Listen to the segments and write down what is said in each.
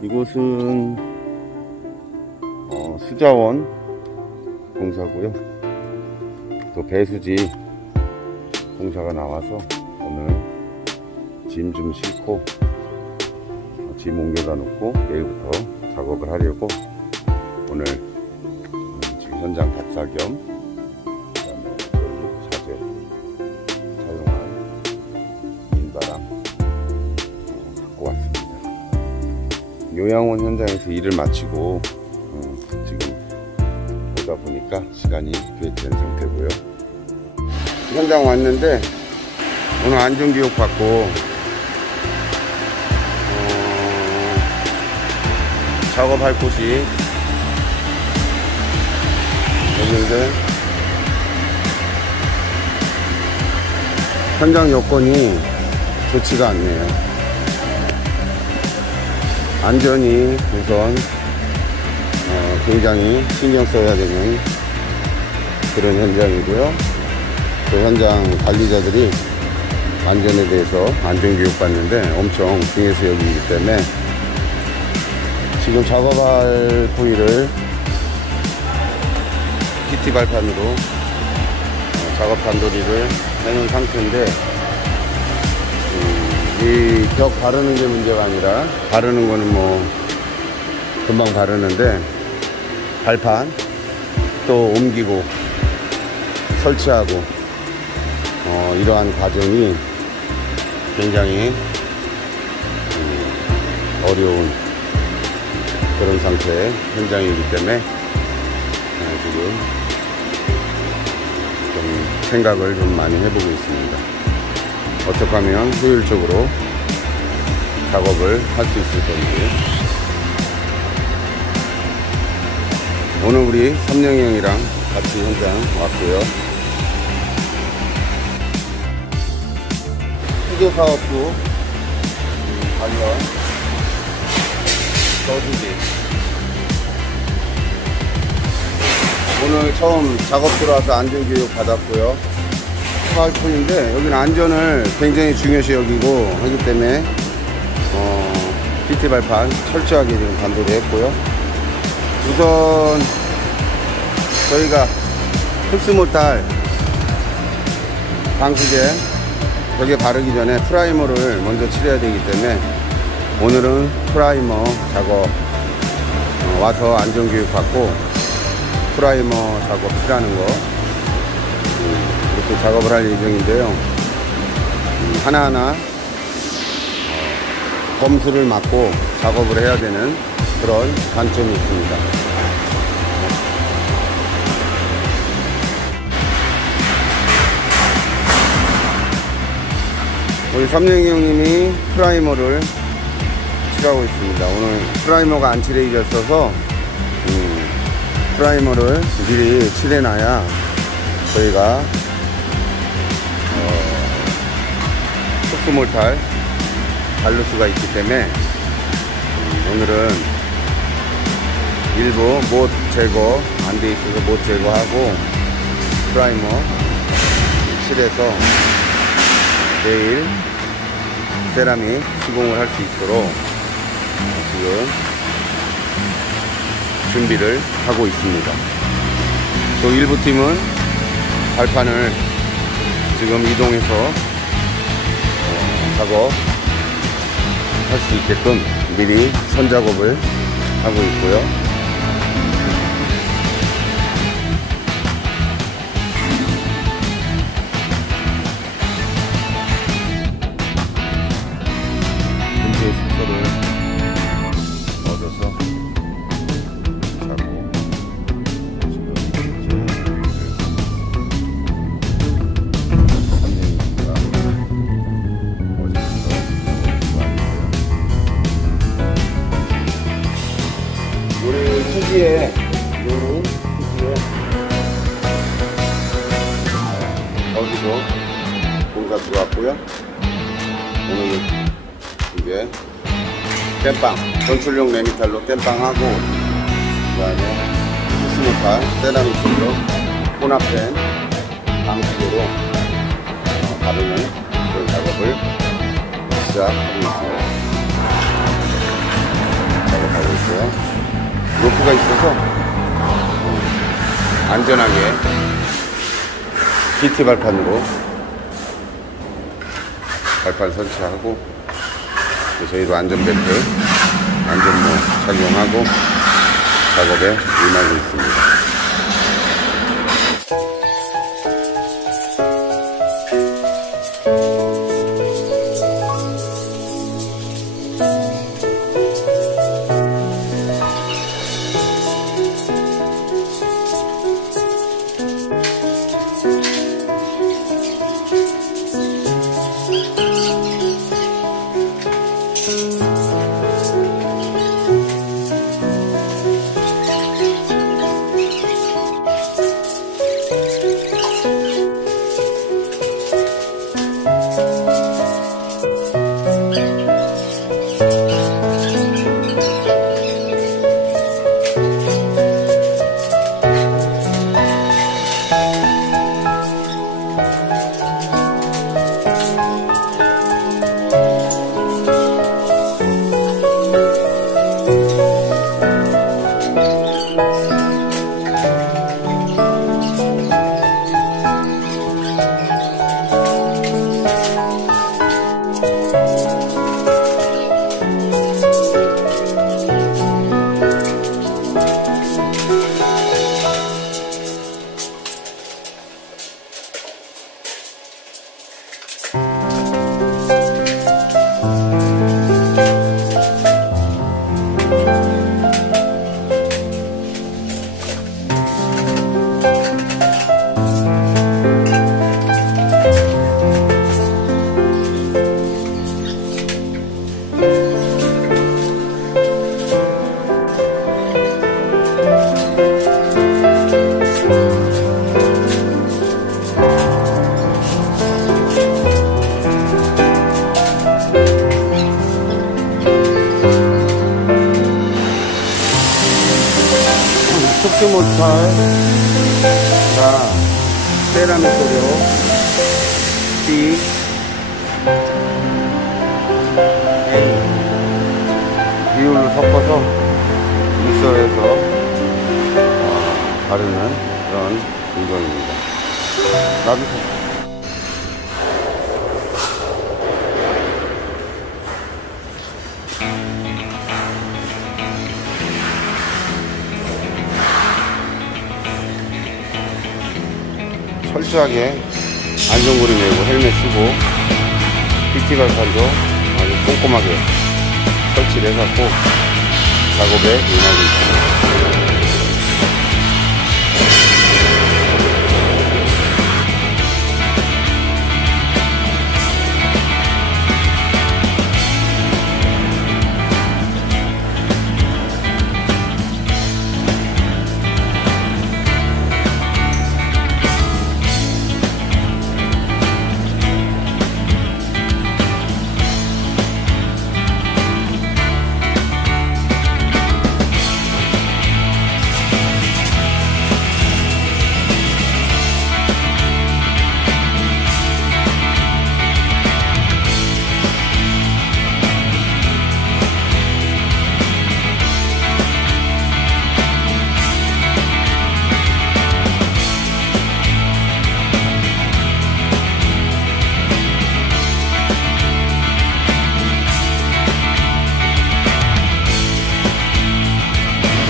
이곳은 수자원 공사고요. 또 배수지 공사가 나와서 오늘 짐 좀 싣고 짐 옮겨다 놓고 내일부터 작업을 하려고 오늘 지금 현장 답사 겸 그다음에 자재 사용한 인바람 갖고 왔습니다. 요양원 현장에서 일을 마치고 지금 오다 보니까 시간이 꽤 된 상태고요. 현장 왔는데 오늘 안전교육 받고 작업할 곳이 여기인데 현장 여건이 좋지가 않네요. 안전이 우선 굉장히 신경 써야 되는 그런 현장이고요. 또 현장 관리자들이 안전에 대해서 안전교육 받는데 엄청 중요시 여기기 때문에 지금 작업할 부위를 PT 발판으로 작업 단도리를 해놓은 상태인데 이 벽 바르는 게 문제가 아니라 바르는 거는 뭐 금방 바르는데 발판 또 옮기고 설치하고 이러한 과정이 굉장히 어려운 그런 상태의 현장이기 때문에 지금 좀 생각을 좀 많이 해보고 있습니다. 어떻게 하면 효율적으로 작업을 할 수 있을 건지. 오늘 우리 삼영이 형이랑 같이 현장 왔고요. 휴게사업부 관련 서두지 오늘 처음 작업 들어와서 안전교육 받았고요. 파이프인데 여기는 안전을 굉장히 중요시 여기고 하기 때문에 PT 발판 철저하게 지금 단도를 했고요. 우선 저희가 흡수못할 방수제 벽에 바르기 전에 프라이머를 먼저 칠해야 되기 때문에 오늘은 프라이머 작업 와서 안전교육 받고 프라이머 작업 칠하는 거 이렇게 작업을 할 예정인데요. 하나하나 검수를 맞고 작업을 해야 되는 그런 단점이 있습니다. 우리 삼영이 형님이 프라이머를 칠하고 있습니다. 오늘 프라이머가 안 칠해졌어서 프라이머를 미리 칠해놔야 저희가 흡수몰탈 바를 수가 있기 때문에 오늘은 일부 못 제거 안 돼 있어서 못 제거하고 프라이머 칠해서 내일 세라믹 시공을 할 수 있도록 지금 준비를 하고 있습니다. 또 일부 팀은 발판을 지금 이동해서 작업할 수 있게끔 미리 선작업을 하고 있고요. 숙소를 얻어서 자고 지금 삼명입니다. 어제부터 우리 투지에 거기도 공사 들어왔고요. 오늘 이게 땜빵 건출용 레미탈로 땜빵하고 그 다음에 흡수못할 세라믹으로 혼합된 방식으로 바르는 그런 작업을 시작합니다. 수가 있어서 안전하게 GT 발판으로 발판 설치하고 저희도 안전벨트, 안전모 착용하고 작업에 임하고 있습니다. 촉수모탈, 자, 세라믹 도료, B, A 비율을 섞어서 믹서에서 바르는 그런 공정입니다. 놔두세요. 철저하게 안전고리 메고 헬멧 쓰고 PT 발판도 아주 꼼꼼하게 설치를 해갖고 작업에 임하고 있습니다.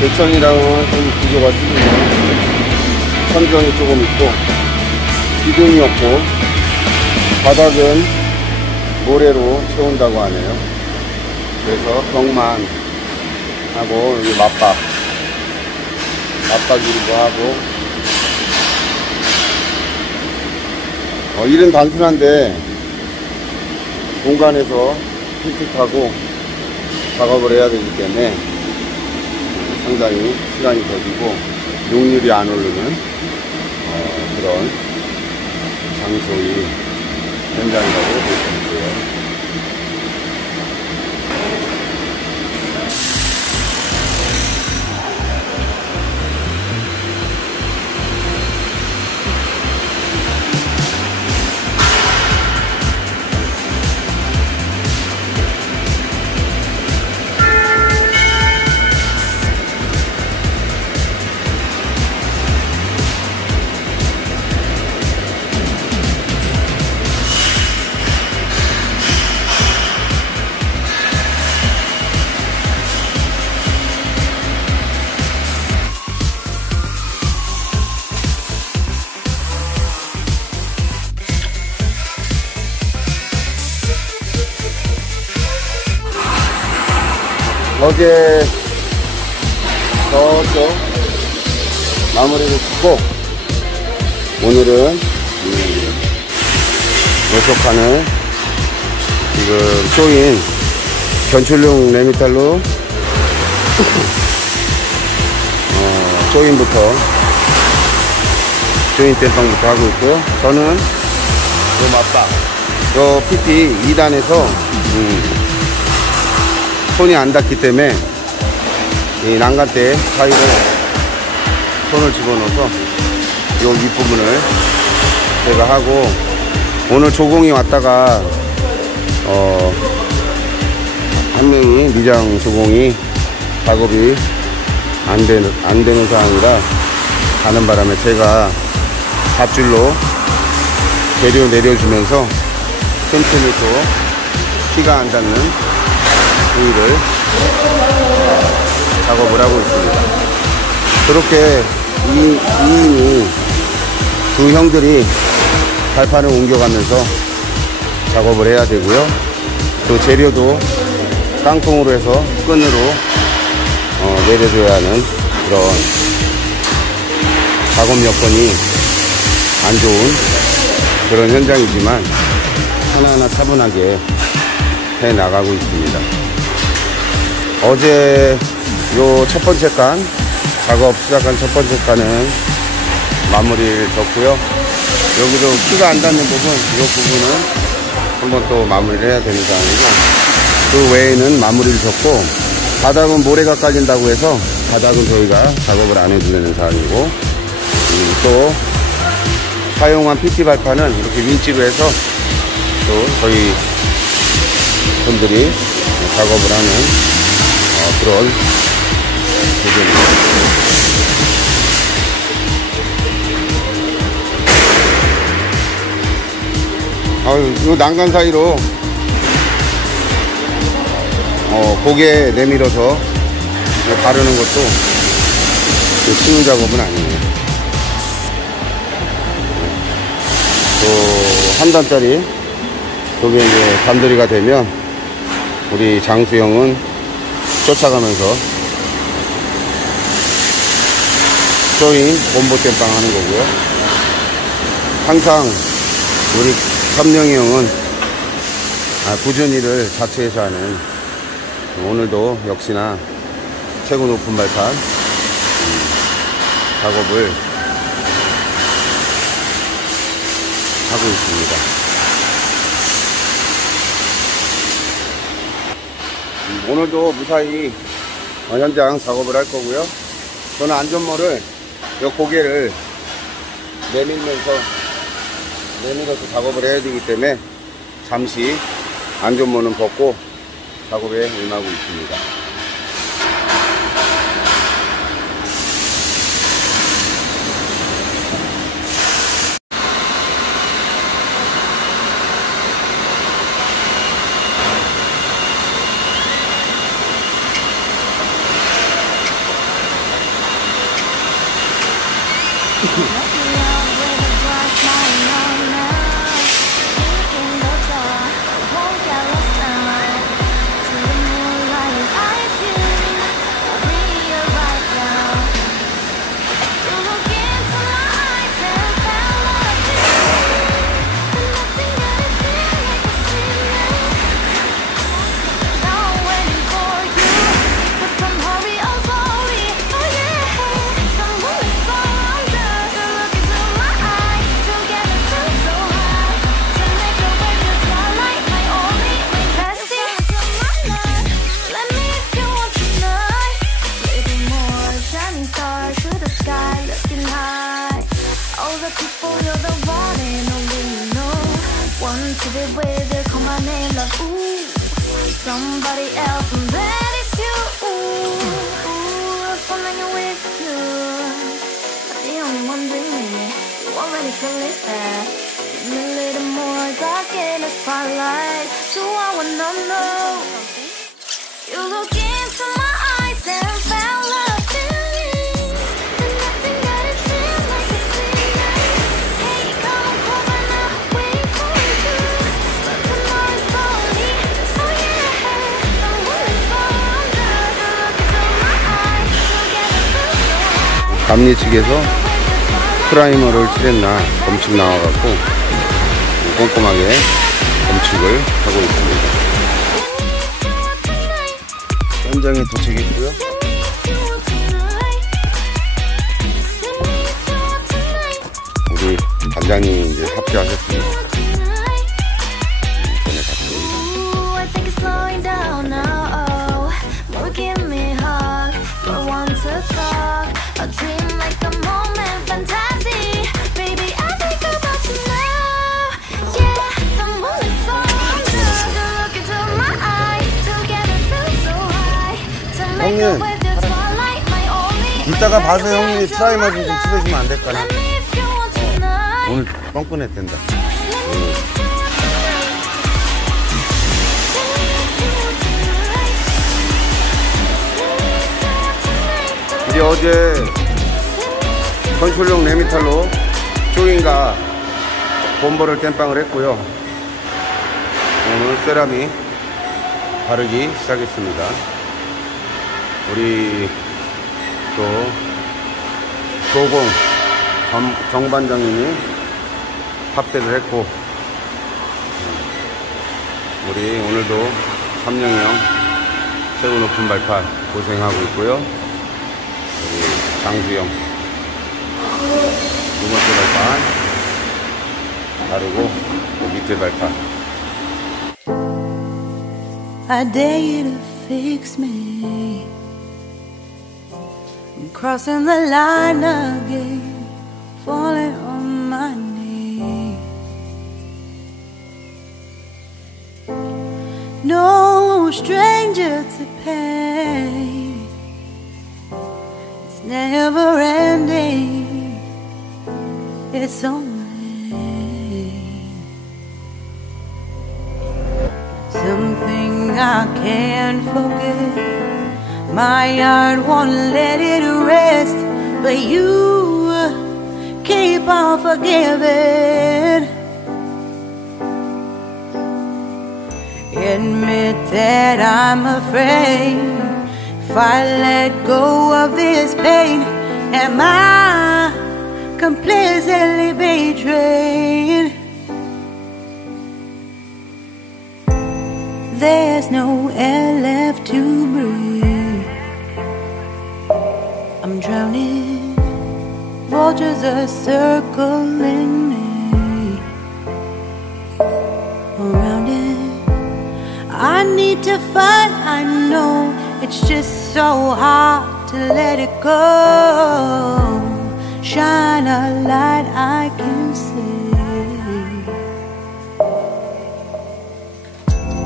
제천이랑은 좀 구조가 틀리네요. 천정이 조금 있고 기둥이 없고 바닥은 모래로 채운다고 하네요. 그래서 벽만 하고 여기 맞박이기도 하고 일은 단순한데 공간에서 픽픽하고 작업을 해야 되기 때문에 상당히 시간이 더디고 용률이 안 오르는 그런 장소의 현장이라고 보시면 돼요. 어제 저쪽 마무리를 짓고 오늘은 요속칸을 지금 조인 견출용 레미탈로 조인부터 조인 땜빵부터 하고 있고요. 저는 요 맞박 요 PT 2단에서 손이 안 닿기 때문에 이 난간대 사이로 손을 집어넣어서 요 윗부분을 제가 하고, 오늘 조공이 왔다가 한 명이 미장 조공이 작업이 안 되는 상황이라 가는 바람에 제가 밧줄로 재료 내려주면서 틈틈이 또 피가 안 닿는 부위를 작업을 하고 있습니다. 그렇게 2인이 두 형들이 발판을 옮겨가면서 작업을 해야 되고요. 또 재료도 깡통으로 해서 끈으로 내려줘야 하는 그런 작업 여건이 안 좋은 그런 현장이지만 하나하나 차분하게 해 나가고 있습니다. 어제 요 첫 번째 칸 작업 시작한 첫 번째 칸은 마무리를 졌고요. 여기도 키가 안 닿는 부분, 이 부분은 한번 또 마무리를 해야 되는 상황이고, 그 외에는 마무리를 졌고, 바닥은 모래가 깔린다고 해서 바닥은 저희가 작업을 안 해주는 상황이고, 또 사용한 PT 발판은 이렇게 윈치로 해서 또 저희 분들이 작업을 하는 그런 부분입니다. 이 난간 사이로 고개 내밀어서 바르는 것도 쉬운 작업은 아니에요. 또 한 단짜리 저게 이제 단들이가 되면 우리 장수형은 쫓아가면서 조인 본보 땜빵 하는 거고요. 항상 우리 삼룡이 형은 꾸준히를 자체에서 하는, 오늘도 역시나 최고 높은 발판 작업을 하고 있습니다. 오늘도 무사히 현장 작업을 할 거고요. 저는 안전모를 이 고개를 내밀어서 작업을 해야 되기 때문에 잠시 안전모는 벗고 작업에 임하고 있습니다. Somebody else, and that is you. Falling with you, not the only one dreaming. You already feel it there. Give me a little more dark in the spotlight, so I wanna know. You look into my eyes and fell love in me, and nothing got it feels like a secret. Hey, come closer now, waiting for you. But tomorrow's slowly, oh yeah. I'm willing for 감리 측에서 프라이머를 칠했나 검측 나와갖고 꼼꼼하게 검측을 하고 있습니다. 현장에 도착했고요. 우리 단장님이 이제 합류하셨습니다. 전에 같이. 형님, 이따가 봐서 형님이 프라이머 좀 칠해주면 안 될까나? 오늘 뻔뻔했댄다. 이제 어제 건축용 레미탈로 쇼잉과 본버를 땜빵을 했고요. 오늘 세라믹 바르기 시작했습니다. 우리 또 조공 정반장님이 합세를 했고, 우리 오늘도 삼령형 새우 높은 발판 고생하고 있고요. 우리 장수형 두 번째 발판 바르고 밑에 발판. I dare you to fix me. I'm crossing the line again, falling on my knee. No stranger to pain, it's never ending, it's only something I can't forget. My heart won't let it rest, but you keep on forgiving. Admit that I'm afraid. If I let go of this pain, am I completely betrayed? There's no air left to breathe. I'm drowning, vultures are circling me. Around it, I need to fight. I know it's just so hard to let it go. Shine a light I can see.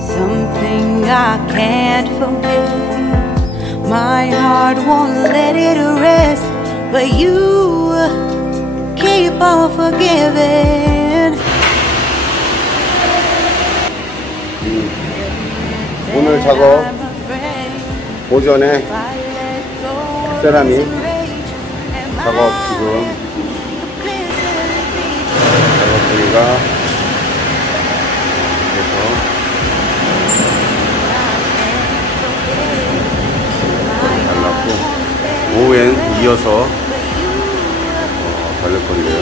Something I can't forget. My heart won't let it rest, but you keep on forgiving. 오늘 작업 오전에 세라믹 작업 지금 작업 중이가 그래서 잘랐고 오후엔 이어서 바를 건데요.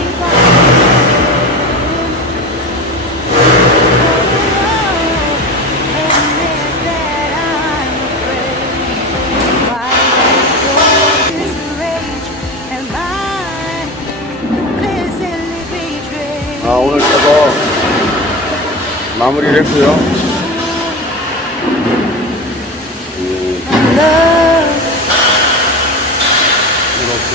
오늘 작업 마무리를 했고요. 이렇게